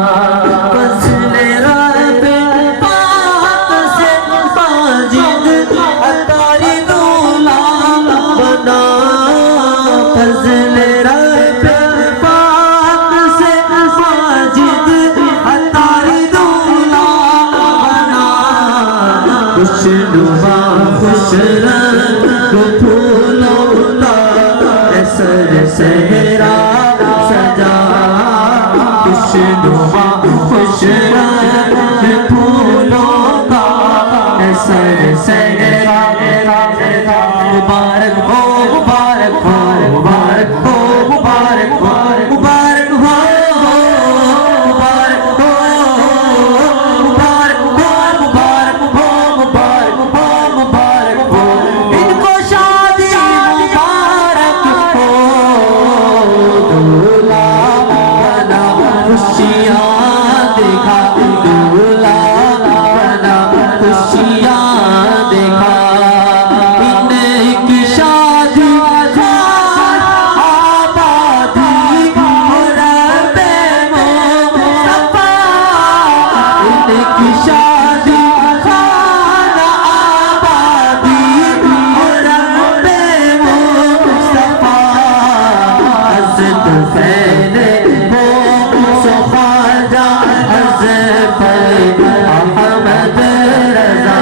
فضل رب پاک سے ماجد اتاری دولا بنا فضل رب پاک سے ماجد اتاری دولا بنا خوش نما خوش رنگ پھولوں کا سر صحرا سجا خوش نما خوش رنگ پھولوں کا سر صحرا مبارک ہو مبارک ہو مبارک ہو مبارک ہو مبارک ہو مبارک ہو مبارک ہو مبارک ہو مبارک ہو مبارک ہو ان کو شادی مبارک ہو دولہا بنا خوشیاں دکھا دولہا بنا خوشیاں دکھا ان کی شادی خان آبادی ہو رب مصطفیٰ ان کی شادی خان آبادی ہو رب مصطفیٰ عزت پھیلے ہو سو خواجہ حضرت احمد رضا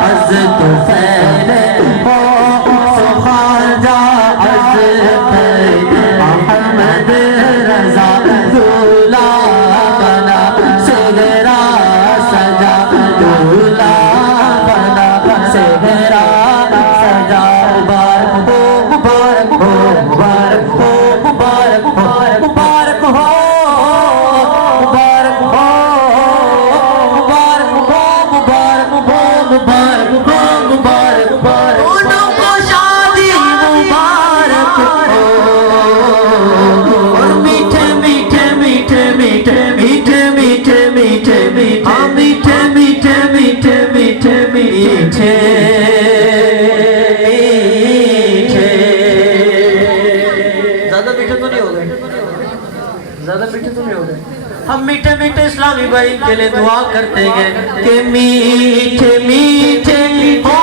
عزت پھیلے ہو سو خواجہ حضرت احمد رضا دولہا بنا صحرا سجا دولہا بنا صحرا سجا مبارک ہو مبارک ہو مبارک ہو مبارک ہو مبارک ہو مبارک ہو مبارک ہو مبارک ہو مبارک ہو مبارک ہو دونوں کو شادی مبارک ہو اور میٹھے میٹھے میٹھے میٹھے میٹھے میٹھے میٹھے میٹھے میٹھے میٹھے میٹھے میٹھے میٹھے زیادہ میٹھے تو نہیں ہو گئے زیادہ میٹھے تو نہیں ہو گئے ہم میٹھے میٹھے اسلامی بھائی کے لیے دعا کرتے ہیں کہ میٹھے میٹھے ہو